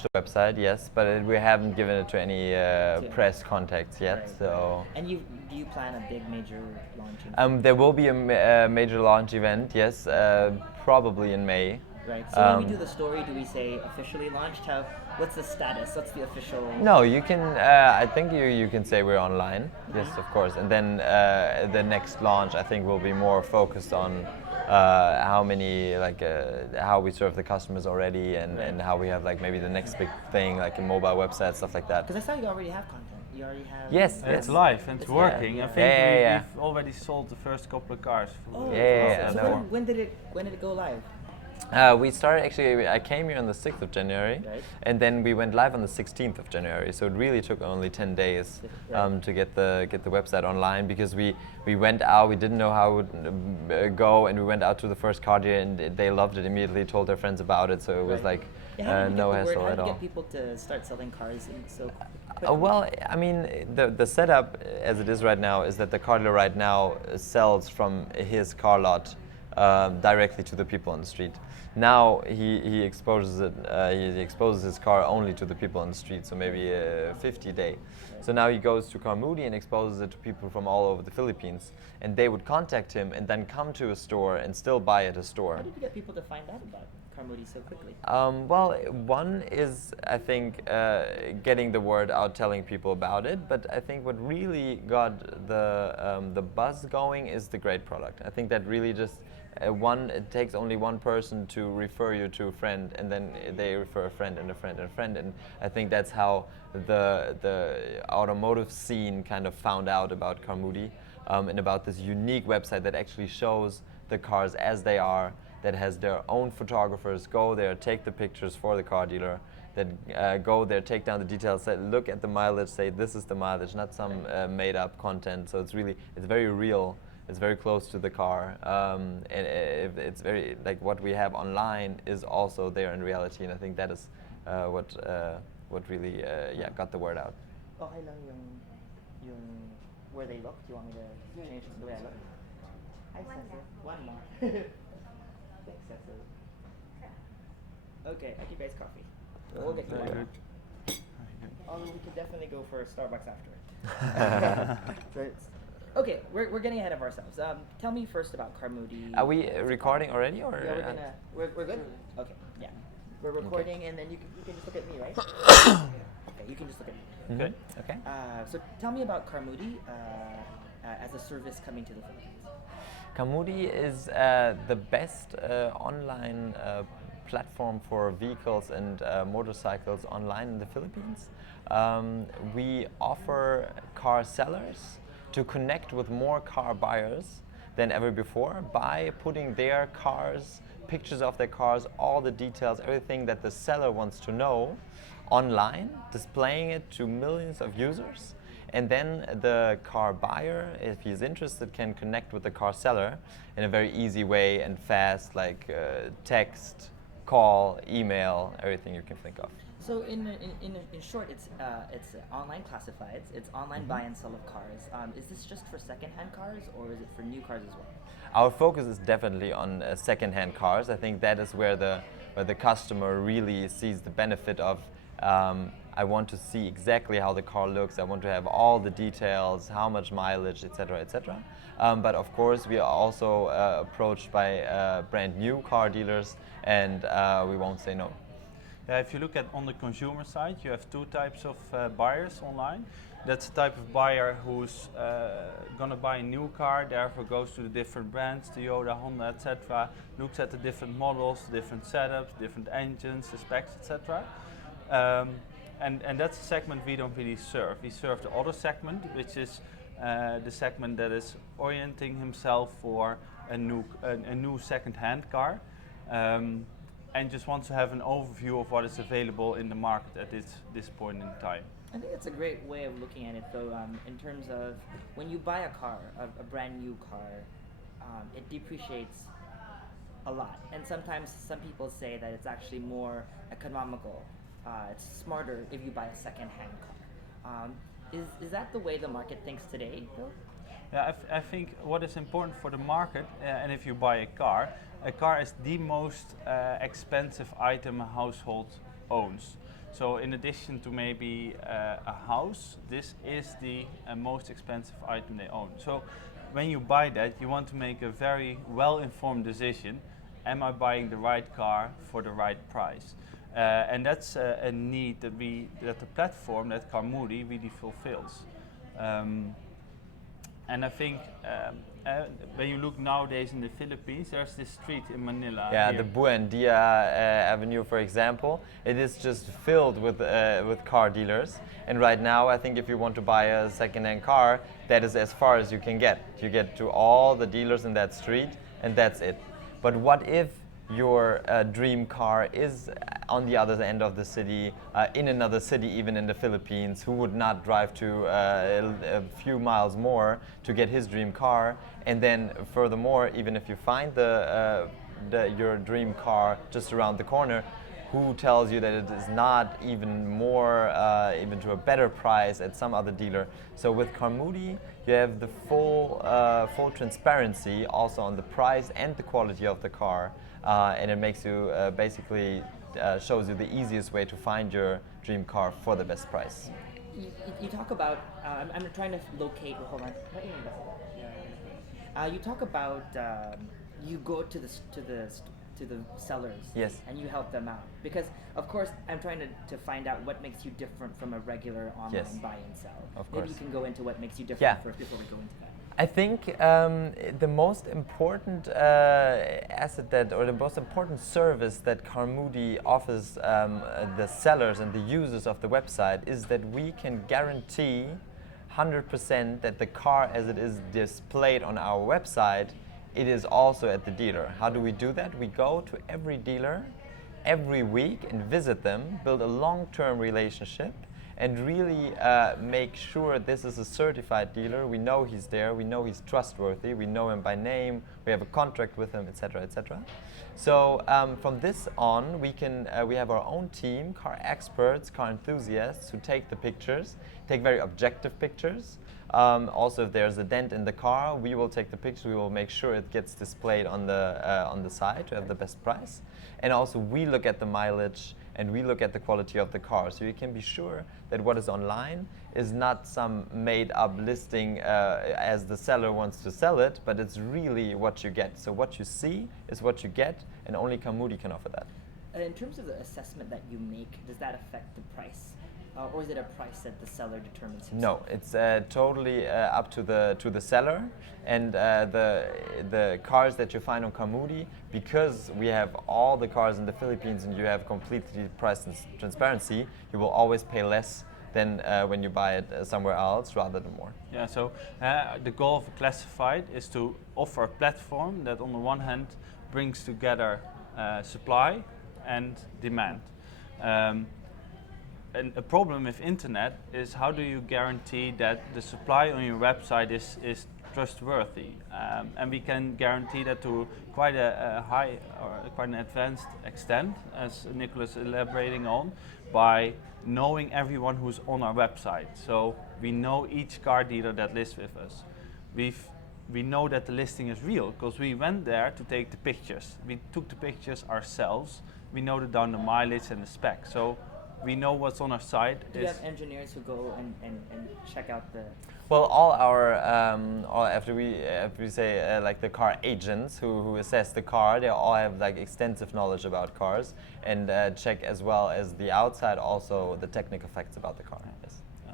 launched the website, yes, but we haven't given it to any press contacts yet. Right, So. And do you plan a big major launch? There will be a major launch event, yes, probably in May. Right. So when we do the story, do we say officially launched? What's the status? What's the official? No, you can. I think you can say we're online. Yes, of course. And then the next launch, I think, will be more focused on how many how we serve the customers already, and how we have maybe the next big thing, like a mobile website, stuff like that. Because I saw you already have content. You already have. Yes, It's live and it's working. Yeah. I think Yeah. we've already sold the first couple of cars. No. When did it go live? We started actually. I came here on the 6th of January, Right. and then we went live on the 16th of January. So it really took only 10 days to get the website online, because we went out. We didn't know how it would go, and we went out to the first car dealer, and they loved it immediately. Told their friends about it, so it was like no hassle at all. How did you get people to start selling cars so quickly? Well, I mean, the setup as it is right now is that the car dealer right now sells from his car lot directly to the people on the street. Now he exposes it. He exposes his car only to the people on the street, so maybe 50 a day. So now he goes to Carmudi and exposes it to people from all over the Philippines, and they would contact him and then come to a store and still buy at a store. How did you get people to find out about Carmudi so quickly? Well, one is, I think, getting the word out, telling people about it. But I think what really got the buzz going is the great product. I think that really just it takes only one person to refer you to a friend, and then they refer a friend and a friend and a friend, and I think that's how the automotive scene kind of found out about Carmudi, and about this unique website that actually shows the cars as they are, that has their own photographers go there, take the pictures for the car dealer, that go there, take down the details, say, look at the mileage, say this is the mileage, not some made-up content. So it's very real. It's very close to the car, and it's very like what we have online is also there in reality, and I think that is what really got the word out. Oh, I know yung where they look. Do you want me to change the way I look? Hi, Cecil. One more. Thanks, Cecil. Okay, I'll give you guys coffee. We'll get you one. We could definitely go for Starbucks after. Okay, we're getting ahead of ourselves. Tell me first about Carmudi. Are we recording already, or? Yeah, we're good. Okay, yeah, we're recording, and then you can just look at me, right? Okay, you can just look at me. Good. Okay. So tell me about Carmudi as a service coming to the Philippines. Carmudi is the best online platform for vehicles and motorcycles online in the Philippines. We offer car sellers to connect with more car buyers than ever before by putting their cars, pictures of their cars, all the details, everything that the seller wants to know online, displaying it to millions of users. And then the car buyer, if he's interested, can connect with the car seller in a very easy way and fast, like text, call, email, everything you can think of. So in short, it's online classifieds. It's online buy and sell of cars. Is this just for second-hand cars, or is it for new cars as well? Our focus is definitely on second-hand cars. I think that is where the customer really sees the benefit of. I want to see exactly how the car looks. I want to have all the details, how much mileage, etc., etc. But of course, we are also approached by brand new car dealers, and we won't say no. Yeah, if you look at on the consumer side, you have two types of buyers online. That's the type of buyer who's gonna buy a new car, therefore goes to the different brands, Toyota, Honda, etc. Looks at the different models, different setups, different engines, the specs, etc. And that's a segment we don't really serve. We serve the other segment, which is the segment that is orienting himself for a new second-hand car. And just wants to have an overview of what is available in the market at this point in time. I think it's a great way of looking at it, though, in terms of when you buy a car, a brand new car, it depreciates a lot. And sometimes some people say that it's actually more economical. It's smarter if you buy a second-hand car. Is that the way the market thinks today, Phil? Yeah, I think what is important for the market, and if you buy a car is the most expensive item a household owns. So in addition to maybe a house, this is the most expensive item they own. So when you buy that, you want to make a very well-informed decision. Am I buying the right car for the right price? And that's a need that the platform, that Carmoody, really fulfills. And I think when you look nowadays in the Philippines, there's this street in Manila. Yeah, here. the Buendia Avenue, for example, it is just filled with car dealers. And right now, I think if you want to buy a second-hand car, that is as far as you can get. You get to all the dealers in that street, and that's it. But what if your dream car is on the other end of the city, in another city, even in the Philippines, who would not drive to a few miles more to get his dream car? And then furthermore, even if you find your dream car just around the corner, who tells you that it is not even more, even to a better price at some other dealer? So with Carmoody, you have the full transparency also on the price and the quality of the car, and it makes you basically shows you the easiest way to find your dream car for the best price. You talk about. I'm trying to locate. Hold on. You talk about you go to the sellers, Yes. and you help them out, because of course I'm trying to find out what makes you different from a regular online Yes. buy and sell. Of Maybe course. you can go into what makes you different Yeah. first before we go into that. I think the most important asset that, or the most important service that Carmoody offers the sellers and the users of the website is that we can guarantee 100% that the car as it is displayed on our website, it is also at the dealer. How do we do that? We go to every dealer every week and visit them, build a long-term relationship, and really make sure this is a certified dealer. We know he's there, we know he's trustworthy, we know him by name, we have a contract with him, etc., etc. So from this on, we have our own team, car experts, car enthusiasts, who take the pictures, take very objective pictures. Also, if there's a dent in the car, we will take the picture. We will make sure it gets displayed on the site to have the best price. And also, we look at the mileage and we look at the quality of the car, so you can be sure that what is online is not some made-up listing as the seller wants to sell it, but it's really what you get. So what you see is what you get, and only Carmoody can offer that. In terms of the assessment that you make, does that affect the price? Or is it a price that the seller determines himself? No, it's totally up to the seller, and the cars that you find on Carmoody, because we have all the cars in the Philippines and you have completely price transparency, you will always pay less than when you buy it somewhere else rather than more. Yeah, so the goal of Classified is to offer a platform that on the one hand brings together supply and demand. And a problem with internet is how do you guarantee that the supply on your website is trustworthy? And we can guarantee that to quite a high or quite an advanced extent, as Nicholas is elaborating on, by knowing everyone who's on our website. So we know each car dealer that lists with us. We know that the listing is real because we went there to take the pictures. We took the pictures ourselves. We noted down the mileage and the spec. So we know what's on our site. Do you have engineers who go and check out the... Well, all our, after we say like the car agents who assess the car, they all have like extensive knowledge about cars and check as well as the outside also the technical facts about the car. Yes. Yeah.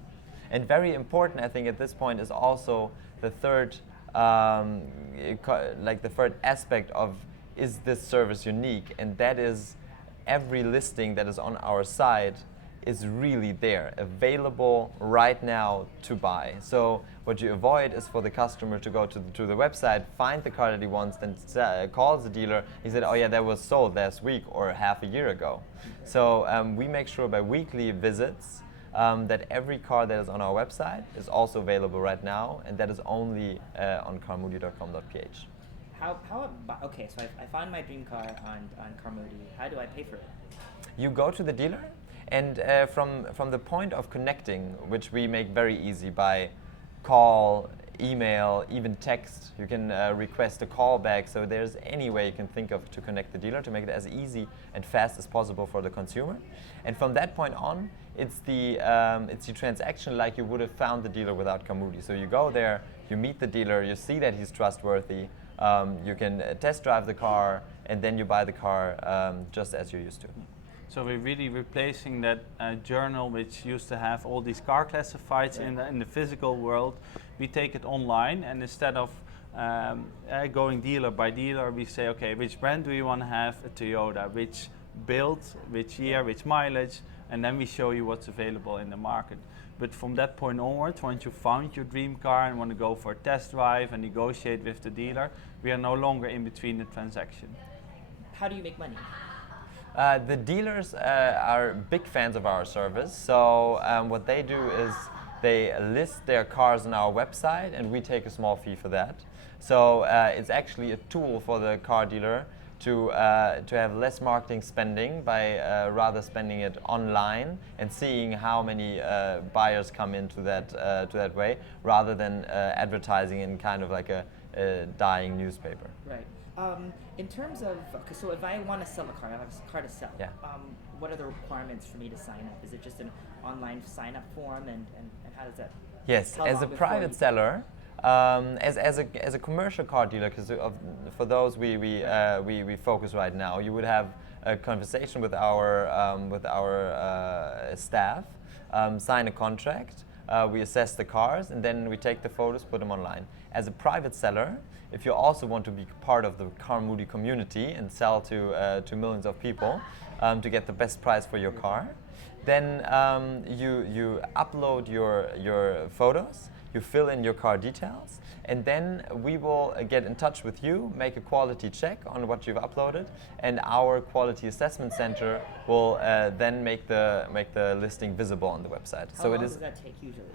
And very important, I think, at this point is also the third, like the third aspect of, is this service unique? And that is every listing that is on our site is really there, available right now to buy. So what you avoid is for the customer to go to the website, find the car that he wants, then calls the dealer. He said, oh yeah, that was sold last week or half a year ago. So we make sure by weekly visits that every car that is on our website is also available right now, and that is only on carmoody.com.ph. Okay, so I find my dream car on Carmoody. How do I pay for it? You go to the dealer, and from the point of connecting, which we make very easy by call, email, even text. You can request a call back. So there's any way you can think of to connect the dealer to make it as easy and fast as possible for the consumer. And from that point on, it's the transaction like you would have found the dealer without Kamudi. So you go there, you meet the dealer, you see that he's trustworthy, you can test drive the car, and then you buy the car just as you used to. So we're really replacing that journal which used to have all these car classifieds in the physical world. We take it online, and instead of going dealer by dealer, we say, okay, which brand do you want to have? A Toyota, which build, which year, which mileage, and then we show you what's available in the market. But from that point onwards, once you found your dream car and want to go for a test drive and negotiate with the dealer, we are no longer in between the transaction. How do you make money? The dealers are big fans of our service, so what they do is they list their cars on our website and we take a small fee for that. So it's actually a tool for the car dealer to have less marketing spending by rather spending it online and seeing how many buyers come into that way, rather than advertising in kind of like a dying newspaper. Right. In terms of, so if I want to sell a car, I have a car to sell. Yeah. What are the requirements for me to sign up? Is it just an online sign-up form, and how does that? Yes, how as a long before private you- seller, as a commercial car dealer, because for those we focus right now, you would have a conversation with our staff, sign a contract, we assess the cars, and then we take the photos, put them online. As a private seller, if you also want to be part of the Carmoody community and sell to millions of people to get the best price for your car, then you upload your photos, you fill in your car details, and then we will get in touch with you, make a quality check on what you've uploaded, and our quality assessment center will then make the listing visible on the website. How long does that take usually?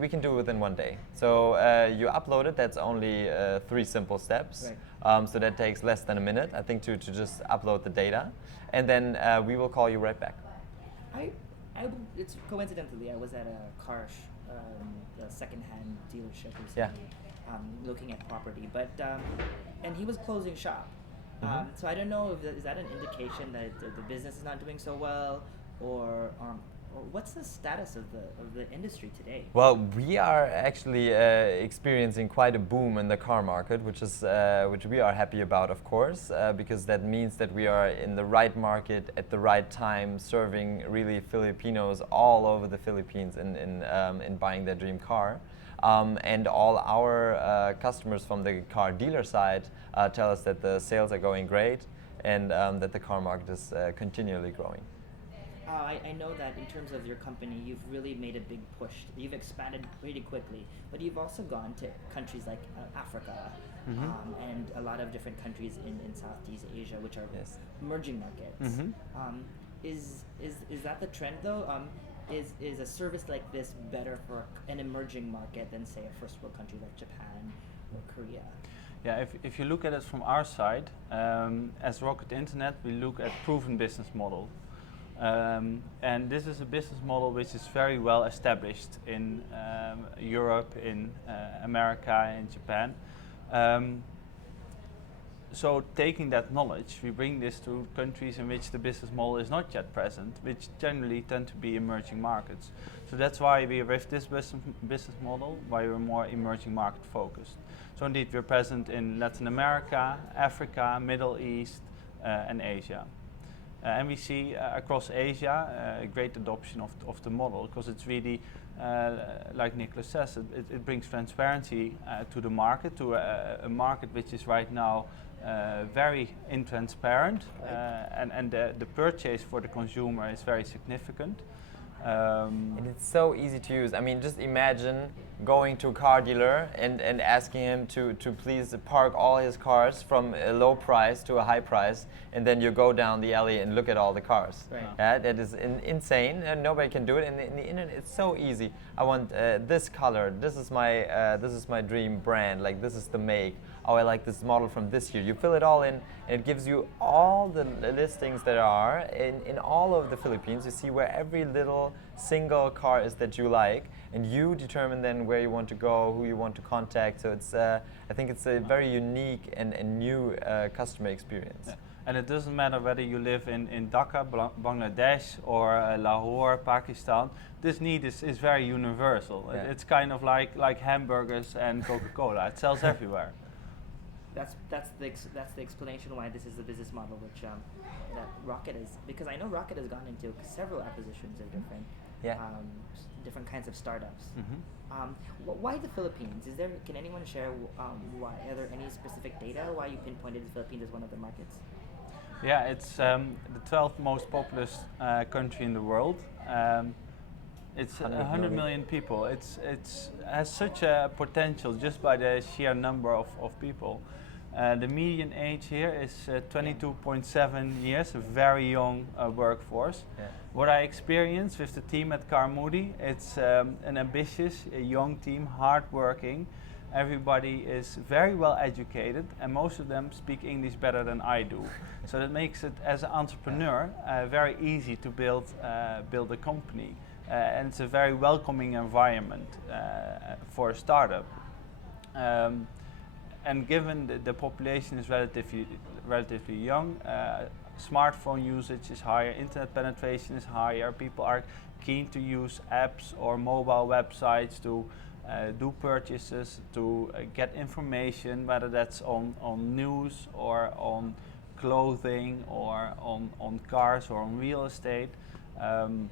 We can do it within 1 day. So you upload it, that's only 3 simple steps. Right. So that takes less than a minute, I think, to just upload the data. And then we will call you right back. It's coincidentally, I was at a a second-hand dealership recently, Yeah. looking at property, but and he was closing shop. Mhm. So I don't know if is that an indication that the business is not doing so well, or what's the status of the industry today? Well, we are actually experiencing quite a boom in the car market, which we are happy about, of course, because that means that we are in the right market at the right time, serving really Filipinos all over the Philippines in buying their dream car. And all our customers from the car dealer side tell us that the sales are going great and that the car market is continually growing. I know that in terms of your company, you've really made a big push. You've expanded pretty quickly, but you've also gone to countries like Africa and a lot of different countries in Southeast Asia, which are Yes. emerging markets. Mhm. Is that the trend though? Is a service like this better for an emerging market than say a first world country like Japan or Korea? Yeah, if you look at it from our side, as Rocket Internet, we look at proven business model. And this is a business model which is very well established in Europe, in America, in Japan. So taking that knowledge, we bring this to countries in which the business model is not yet present, which generally tend to be emerging markets. So that's why we, with this business model, why we're more emerging market focused. So indeed, we're present in Latin America, Africa, Middle East, and Asia. And we see across Asia a great adoption of the model, because it's really, like Nicholas says, it brings transparency to the market, to a market which is right now very intransparent, and the purchase for the consumer is very significant. And it's so easy to use. I mean, just imagine going to a car dealer and asking him to please park all his cars from a low price to a high price, and then you go down the alley and look at all the cars. Right. Yeah, that is insane, and nobody can do it. And in the internet, it's so easy. I want this color. This is my dream brand. Like, this is the make. oh, I like this model from this year. You fill it all in, and it gives you all the listings that are in all of the Philippines. You see where every little single car is that you like, and you determine then where you want to go, who you want to contact. So it's, I think it's a very unique and new customer experience. Yeah. And it doesn't matter whether you live in Dhaka, Bangladesh, or Lahore, Pakistan. This need is very universal. Yeah. It's kind of like hamburgers and Coca-Cola. It sells everywhere. That's the explanation why this is the business model which that Rocket is, because I know Rocket has gone into several acquisitions of different kinds of startups. Why the Philippines? Can anyone share why? Are there any specific data why you pinpointed the Philippines as one of the markets? Yeah, it's the 12th most populous country in the world. It's 100 million people. It has such a potential just by the sheer number of people. The median age here is 22.7 years, a very young workforce. Yeah. What I experienced with the team at Carmody, it's an ambitious, a young team, hardworking. Everybody is very well educated, and most of them speak English better than I do. So that makes it, as an entrepreneur, very easy to build a company. And it's a very welcoming environment for a startup. And given the population is relatively young, smartphone usage is higher, internet penetration is higher, people are keen to use apps or mobile websites to do purchases, to get information, whether that's on news or on clothing or on cars or on real estate. And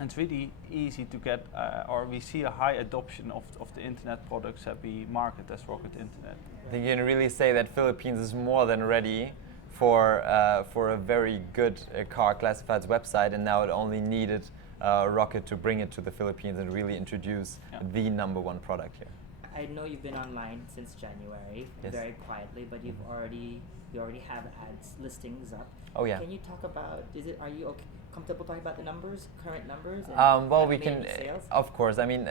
it's really easy to get, or we see a high adoption of the internet products that we market as Rocket Internet. I think you can really say that Philippines is more than ready for a very good car classifieds website, and now it only needed Rocket to bring it to the Philippines and really introduce the #1 product here. I know you've been online since January, Yes. very quietly, but you already have ads listings up. Oh yeah. Can you talk about? Are you comfortable talking about the numbers, current numbers? Well, we maybe can, sales? of course. I mean,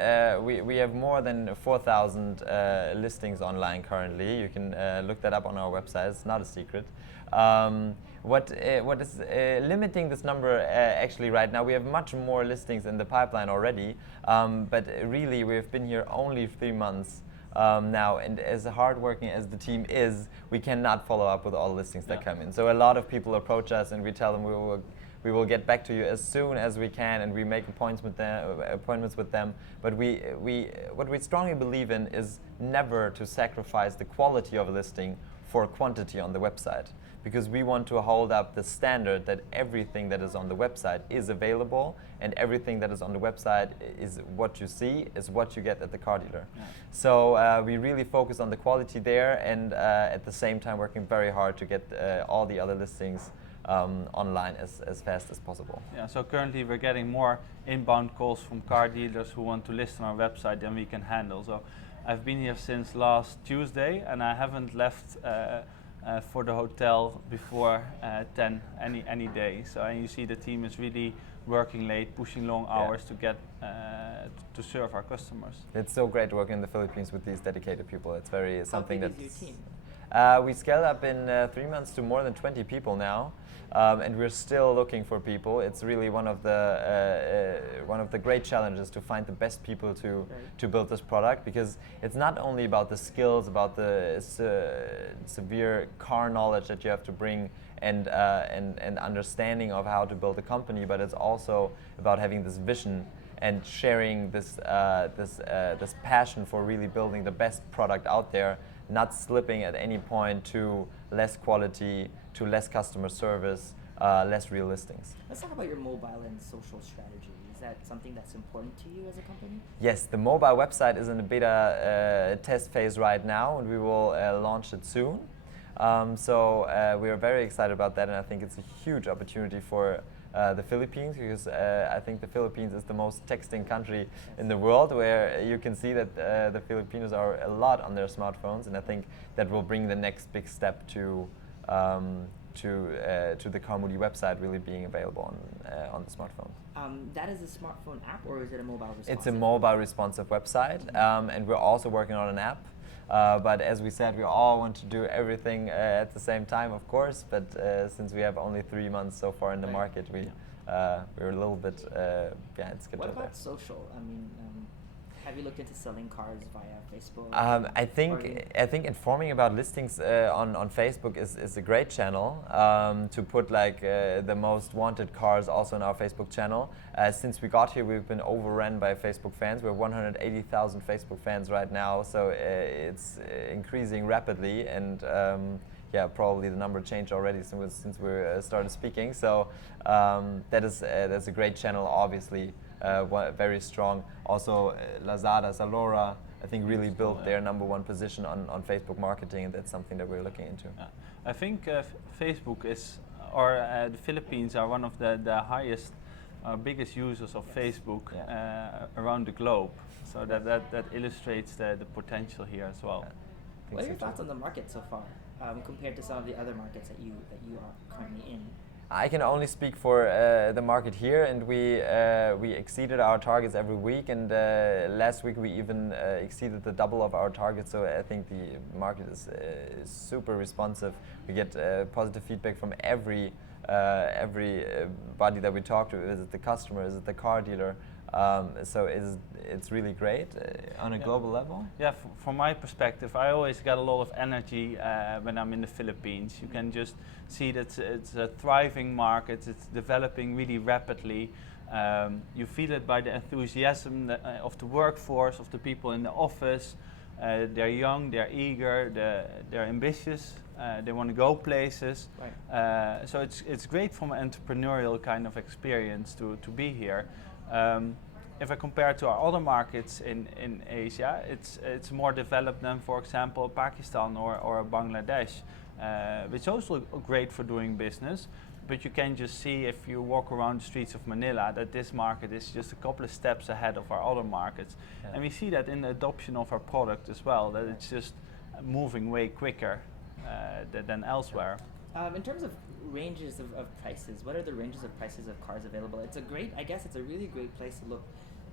we have more than 4,000 listings online currently. You can look that up on our website. It's not a secret. What is limiting this number actually right now? We have much more listings in the pipeline already, but really we have been here only 3 months. Now, and as hardworking as the team is, we cannot follow up with all the listings that come in. So a lot of people approach us, and we tell them we will get back to you as soon as we can, and we make appointments with them. But what we strongly believe in is never to sacrifice the quality of a listing for quantity on the website, because we want to hold up the standard that everything that is on the website is available, and everything that is on the website is what you see, is what you get at the car dealer. Yeah. So we really focus on the quality there, and at the same time working very hard to get all the other listings online as fast as possible. Yeah, so currently we're getting more inbound calls from car dealers who want to list on our website than we can handle. So I've been here since last Tuesday, and I haven't left for the hotel before 10 any day. So, and you see the team is really working late, pushing long hours to get to serve our customers. It's so great to work in the Philippines with these dedicated people. It's something that's. How big is your team? We scaled up in 3 months to more than 20 people now, and we're still looking for people. It's really one of the great challenges to find the best people to build this product, because it's not only about the skills, about the severe car knowledge that you have to bring and understanding of how to build a company, but it's also about having this vision and sharing this passion for really building the best product out there, not slipping at any point to less quality, to less customer service, less real listings. Let's talk about your mobile and social strategy. Is that something that's important to you as a company? Yes, the mobile website is in the beta test phase right now, and we will launch it soon. So we are very excited about that, and I think it's a huge opportunity for the Philippines, because I think the Philippines is the most texting country in the world, where you can see that the Filipinos are a lot on their smartphones, and I think that will bring the next big step to the Carmody website really being available on the smartphone. That is a smartphone app, or is it a mobile responsive? It's a mobile responsive website, and we're also working on an app. But as we said, we all want to do everything at the same time, of course. But since we have only 3 months so far in the market, we're a little bit behind schedule. What about social? I mean, have you looked into selling cars via Facebook? I think informing about listings on Facebook is a great channel to put like the most wanted cars also in our Facebook channel. Since we got here, we've been overrun by Facebook fans. We're 180,000 Facebook fans right now, so it's increasing rapidly, and yeah, probably the number changed already since we started speaking. So that's a great channel, obviously. Very strong. Also, Lazada, Zalora, I think really built their #1 position on Facebook marketing, and that's something that we're looking into. I think Facebook is, or the Philippines are one of the highest, biggest users of Facebook around the globe. So that illustrates the potential here as well. What are your thoughts on the market so far, compared to some of the other markets that you are currently in? I can only speak for the market here, and we exceeded our targets every week, and last week we even exceeded the double of our targets. So I think the market is super responsive. We get positive feedback from every body that we talk to. Is it the customer? Is it the car dealer? So it's really great on a global level. Yeah, from my perspective, I always get a lot of energy when I'm in the Philippines. You can just see that it's a thriving market. It's developing really rapidly. You feel it by the enthusiasm of the workforce, of the people in the office. They're young, they're eager, they're ambitious. They want to go places. Right. So it's great from an entrepreneurial kind of experience to be here. If I compare to our other markets in Asia, it's more developed than, for example, Pakistan or Bangladesh, which is also great for doing business. But you can just see if you walk around the streets of Manila that this market is just a couple of steps ahead of our other markets. Yeah. And we see that in the adoption of our product as well, that it's just moving way quicker than elsewhere. In terms of ranges of prices, what are the ranges of prices of cars available? I guess it's a really great place to look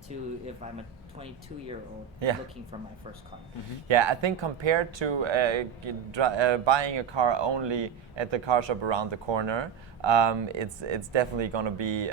to if I'm a 22-year-old looking for my first car. Mm-hmm. Yeah, I think compared to buying a car only at the car shop around the corner, it's definitely going to be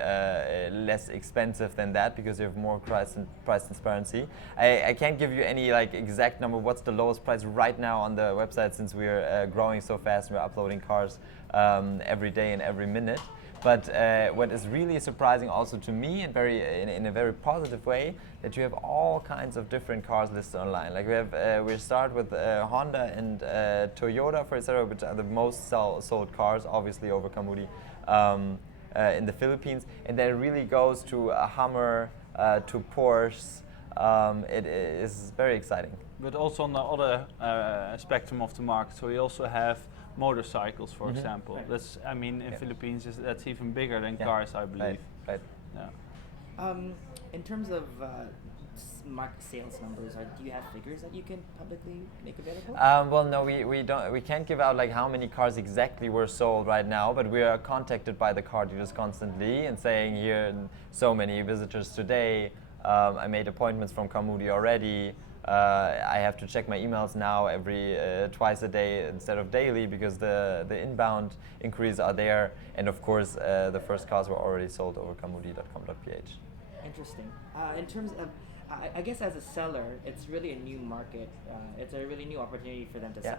less expensive than that because you have more price transparency. I can't give you any like exact number. What's the lowest price right now on the website, since we're growing so fast and we're uploading cars every day and every minute. But what is really surprising also to me, and in a very positive way, that you have all kinds of different cars listed online. Like we start with Honda and Toyota, for etc., which are the most sold cars, obviously over Camudi, in the Philippines, and then it really goes to a Hummer, to Porsche. It is very exciting. But also on the other spectrum of the market, so we also have motorcycles, for example. Right. That's, I mean, in Philippines, that's even bigger than cars, I believe. Right. Yeah. In terms of market sales numbers, do you have figures that you can publicly make available? Well, no, we don't. We can't give out like how many cars exactly were sold right now, but we are contacted by the car dealers constantly and saying, here, so many visitors today. I made appointments from Camudi already. I have to check my emails now every twice a day instead of daily because the inbound inquiries are there, and of course the first cars were already sold over camudi.com.ph. Interesting. In terms of, I guess as a seller, it's really a new market. It's a really new opportunity for them to sell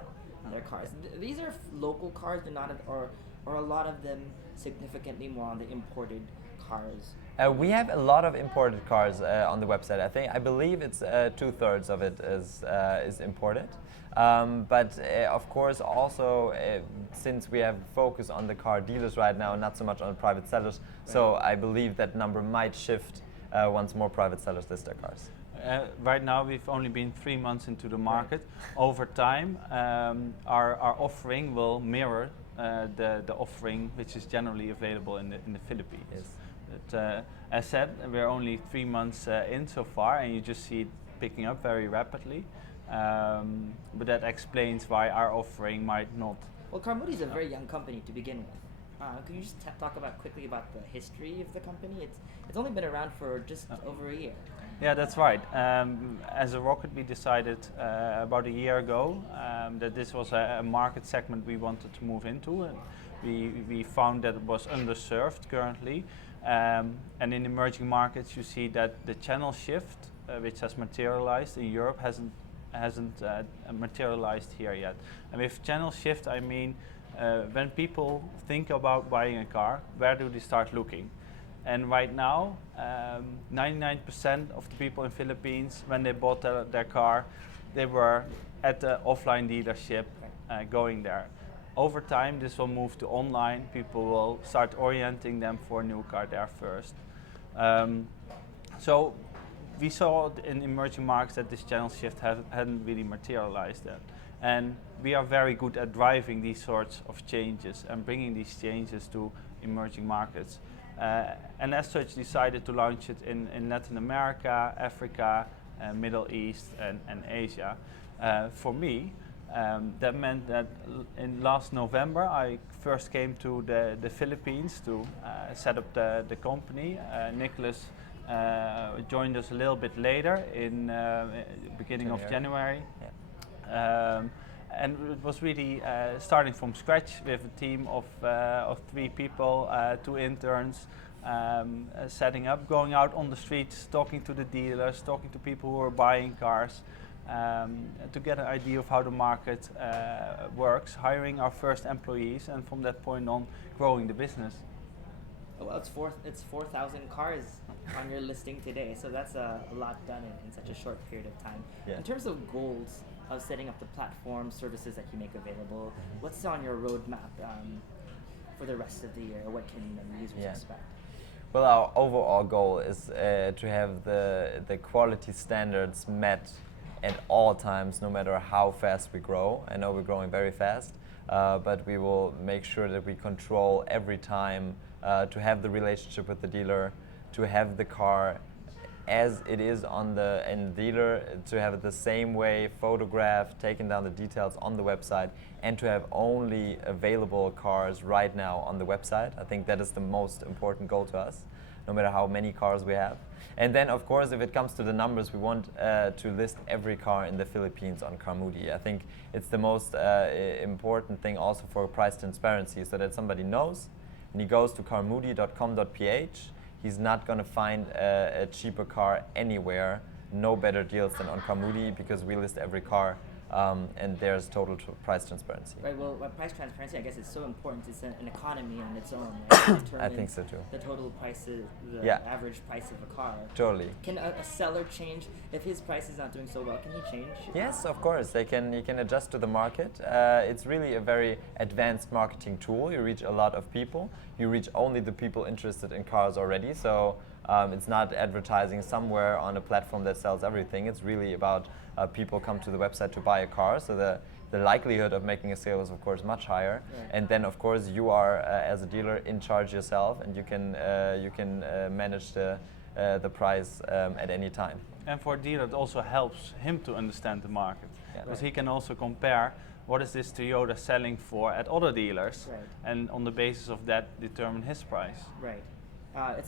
their cars. These are local cars, they're not, or a lot of them significantly more on the imported cars. We have a lot of imported cars on the website. I believe it's 2/3 of it is imported. But of course, also since we have focus on the car dealers right now, not so much on private sellers. Right. So I believe that number might shift once more private sellers list their cars. Right now, we've only been 3 months into the market. Right. Over time, our offering will mirror the offering which is generally available in the Philippines. Yes. But, as said, we're only 3 months in so far, and you just see it picking up very rapidly. But that explains why our offering might not. Well, Camudi is a very young company to begin with. Could you just talk about quickly about the history of the company? It's only been around for just over a year. Yeah, that's right. As a Rocket, we decided about a year ago that this was a market segment we wanted to move into, and we found that it was underserved currently. And in emerging markets, you see that the channel shift, which has materialized in Europe, hasn't materialized here yet. And with channel shift, I mean when people think about buying a car, where do they start looking? And right now, 99% of the people in Philippines, when they bought their car, they were at the offline dealership going there. Over time, this will move to online. People will start orienting them for a new car there first. So we saw in emerging markets that this channel shift hadn't really materialized yet. And we are very good at driving these sorts of changes and bringing these changes to emerging markets. And as such, decided to launch it in Latin America, Africa, Middle East, and Asia. For me, that meant that in last November, I first came to the Philippines to set up the company. Nicholas joined us a little bit later in beginning of January. Yeah. And it was really starting from scratch with a team of 3 people, 2 interns, setting up, going out on the streets, talking to the dealers, talking to people who are buying cars, to get an idea of how the market works, hiring our first employees, and from that point on, growing the business. Well, it's 4,000 cars on your listing today, so that's a lot done in such a short period of time. Yeah. In terms of goals of setting up the platform services that you make available, what's on your roadmap for the rest of the year? What can users expect? Well, our overall goal is to have the quality standards met at all times, no matter how fast we grow. I know we're growing very fast, but we will make sure that we control every time to have the relationship with the dealer, to have the car as it is on the dealer, to have it the same way photographed, taking down the details on the website, and to have only available cars right now on the website. I think that is the most important goal to us, no matter how many cars we have. And then, of course, if it comes to the numbers, we want to list every car in the Philippines on Carmudi. I think it's the most important thing also for price transparency, so that somebody knows, and he goes to carmudi.com.ph, he's not going to find a cheaper car anywhere, no better deals than on Carmudi, because we list every car and there's total price transparency. Right, well, price transparency, I guess, is so important. It's an economy on its own, right? I think so too. The total price, the average price of a car. Totally. Can a seller change, if his price is not doing so well, can he change? Yes, of course. You can adjust to the market. It's really a very advanced marketing tool. You reach a lot of people. You reach only the people interested in cars already. So it's not advertising somewhere on a platform that sells everything. It's really about people come to the website to buy a car. So the likelihood of making a sale is, of course, much higher. Right. And then, of course, you are, as a dealer, in charge yourself, and you can manage the price at any time. And for a dealer, it also helps him to understand the market, because he can also compare what is this Toyota selling for at other dealers, and on the basis of that, determine his price. Right.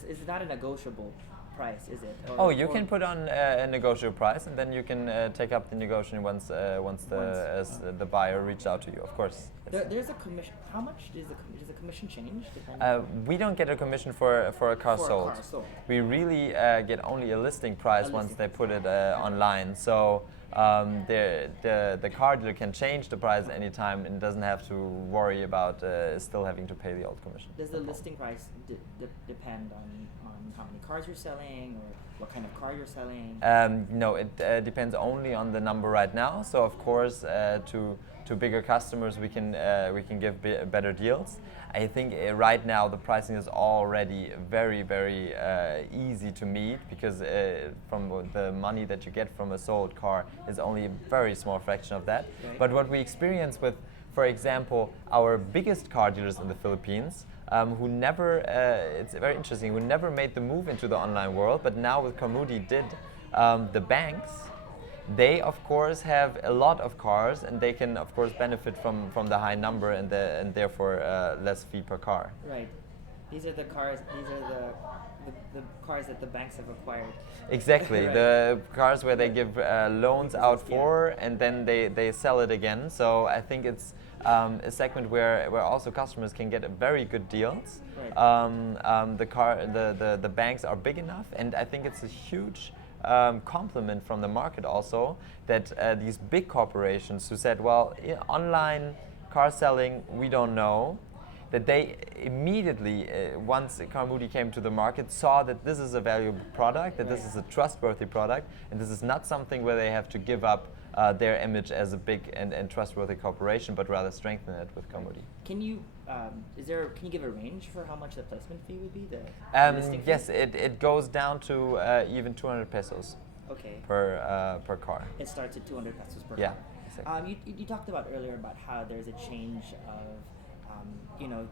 It's not a negotiable price, is it? You can put on a negotiable price, and then you can take up the negotiation once the buyer reached out to you. Of course. There's a commission. How much does the commission change? We don't get a commission for a car sold. We really get only a listing price once they put it online. So the car dealer can change the price anytime and doesn't have to worry about still having to pay the old commission. Does the listing price depend on how many cars you're selling, or what kind of car you're selling? No, it depends only on the number right now. So of course, to bigger customers, we can give better deals. I think right now the pricing is already very, very easy to meet, because from the money that you get from a sold car is only a very small fraction of that. Right. But what we experience with, for example, our biggest car dealers in the Philippines, who never, it's very interesting, who never made the move into the online world, but now with Carmudi did, the banks They of course have a lot of cars, and they can of course benefit from the high number and therefore less fee per car. Right. These are the cars. These are the cars that the banks have acquired. Exactly, Right. the cars where they give loans out Repossessed, yeah. for, and then they sell it again. So I think it's a segment where also customers can get very good deals. Right. The banks are big enough, and I think it's a huge compliment from the market also that these big corporations who said, well, online car selling, we don't know, that they immediately, once Carmudi came to the market, saw that this is a valuable product, that this Right. is a trustworthy product, and this is not something where they have to give up their image as a big and trustworthy corporation, but rather strengthen it with Carmudi. Can you can you give a range for how much the placement fee would be? The listing fee? Yes, it goes down to even 200 pesos Okay. per car. It starts at 200 pesos per Yeah, car. exactly. You talked about earlier about how there's a change of, you know,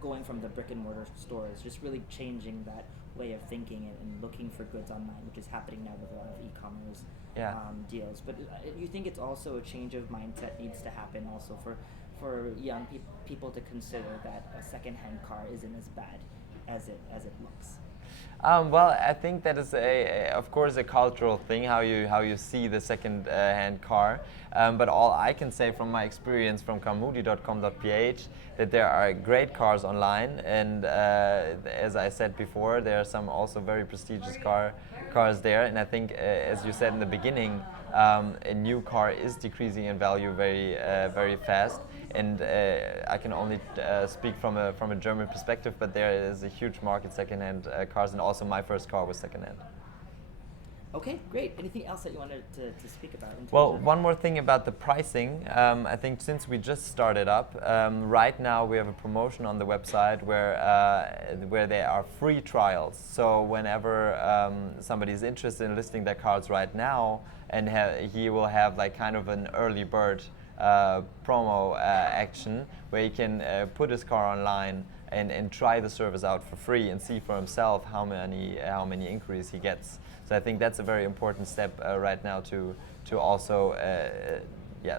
going from the brick and mortar stores, just really changing that way of thinking and looking for goods online, which is happening now with a lot of e-commerce Yeah. deals. But you think it's also a change of mindset needs to happen also for young people to consider that a second-hand car isn't as bad as it looks. Well, I think that is of course, a cultural thing how you see the second-hand car. But all I can say from my experience from carmudi.com.ph that there are great cars online, and as I said before, there are some also very prestigious cars there. And I think, as you said in the beginning, a new car is decreasing in value very fast. And I can only speak from a German perspective, but there is a huge market second-hand cars, and also my first car was second-hand. Okay, great. Anything else that you wanted to speak about? In terms Well, of- one more thing about the pricing. I think since we just started up, right now we have a promotion on the website where there are free trials. So whenever somebody is interested in listing their cars right now, and he will have like kind of an early bird promo action where he can put his car online and try the service out for free and see for himself how many inquiries he gets. So I think that's a very important step right now to also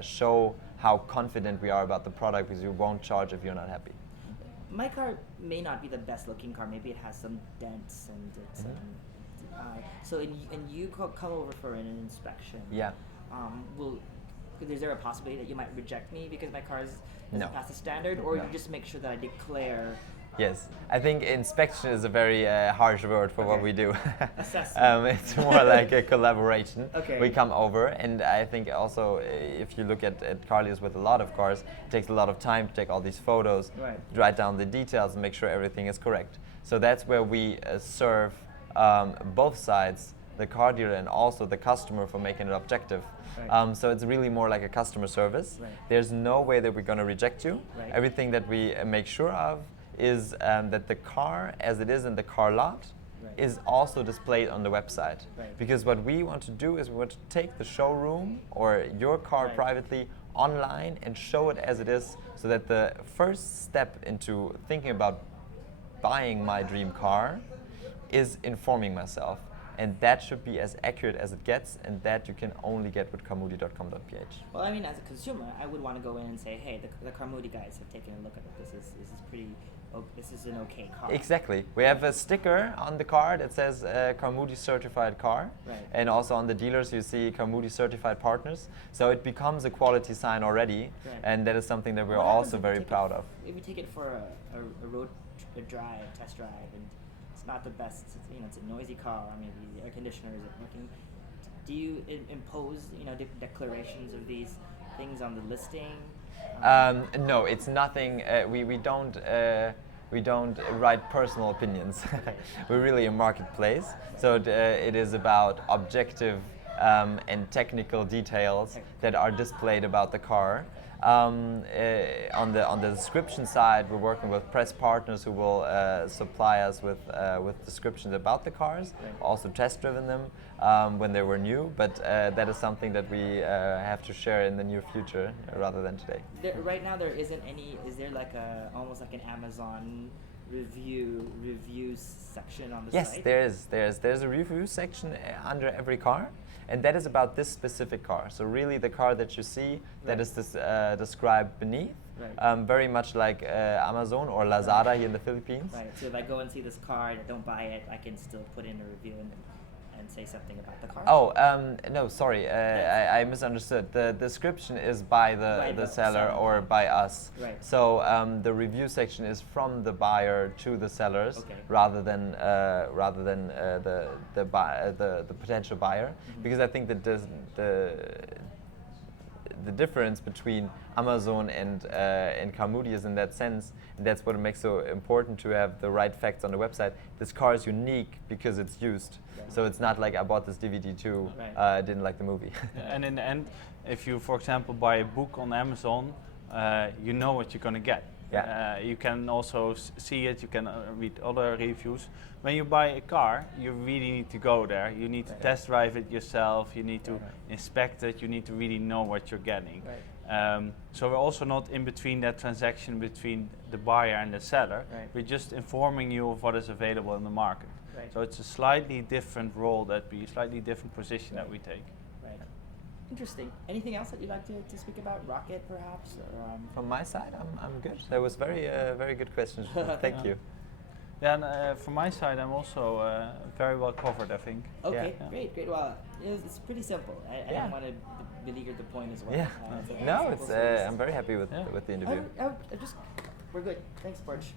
show how confident we are about the product, because you won't charge if you're not happy. My car may not be the best looking car. Maybe it has some dents and it's. So and you come over for an inspection. Yeah. Is there a possibility that you might reject me because my car doesn't No. pass the standard, or No. you just make sure that I declare? Yes, I think inspection is a very harsh word for what Okay. we do. Assessment. It's more like a collaboration. Okay. We come over, and I think also if you look at car deals with a lot of cars, it takes a lot of time to take all these photos, Right. write down the details, and make sure everything is correct. So that's where we serve both sides, the car dealer and also the customer, for making it objective. Right. So it's really more like a customer service. Right. There's no way that we're going to reject you. Right. Everything that we make sure of is that the car, as it is in the car lot, Right. is also displayed on the website. Right. Because what we want to do is we want to take the showroom or your car Right. privately online and show it as it is, so that the first step into thinking about buying my dream car is informing myself. And that should be as accurate as it gets, and that you can only get with carmudi.com.ph. Well, I mean, as a consumer, I would want to go in and say, hey, the Carmudi guys have taken a look at it. This is pretty. This is an okay car. Exactly. We have a sticker on the car that says Carmudi certified car. Right. And also on the dealers you see Carmudi certified partners. So it becomes a quality sign already. Right. And that is something that we're What happens also if very you take proud it, of. If you take it for a road test drive, and it's not the best, it's a noisy car, maybe the air conditioner isn't working, do you impose, declarations of these things on the listing? No, it's nothing. We don't write personal opinions. We're really a marketplace. So it is about objective and technical details that are displayed about the car. On the description side, we're working with press partners who will supply us with descriptions about the cars. Right. Also test-driven them when they were new, but that is something that we have to share in the near future rather than today. Right now, there isn't any. Is there like almost like an Amazon reviews section on the Yes, site? there's a review section under every car, and that is about this specific car. So really, the car that you see that Right. is described beneath, Right. very much like Amazon or Lazada here in the Philippines. Right. So if I go and see this car and I don't buy it, I can still put in a review and say something about the car. Oh, no, sorry, I misunderstood. The description is by By the the seller seller. or by us. Right. So the review section is from the buyer to the sellers, Okay. rather than the potential buyer, because I think that the difference between Amazon and Carmoody is in that sense, and that's what makes so important to have the right facts on the website. This car is unique because it's used, so it's not like I bought this DVD too, Right. I didn't like the movie. And in the end, if you, for example, buy a book on Amazon, you know what you're going to get. Yeah. You can also see it, you can read other reviews. When you buy a car, you really need to go there. You need to test drive it yourself, you need to inspect it, you need to really know what you're getting. Right. So we're also not in between that transaction between the buyer and the seller. Right. We're just informing you of what is available in the market. Right. So it's a slightly different role slightly different position that we take. Right. Interesting. Anything else that you'd like to speak about? Rocket, perhaps? Or, From my side, I'm good. That was very good questions. Thank you. Yeah, and from my side, I'm also very well covered, I think. Okay, Yeah. great. Well, it's pretty simple. I Yeah. didn't want to beleaguer the point as well. Yeah. It's a very No, simple it's service. I'm very happy with Yeah. with the interview. We're good. Thanks, Porch.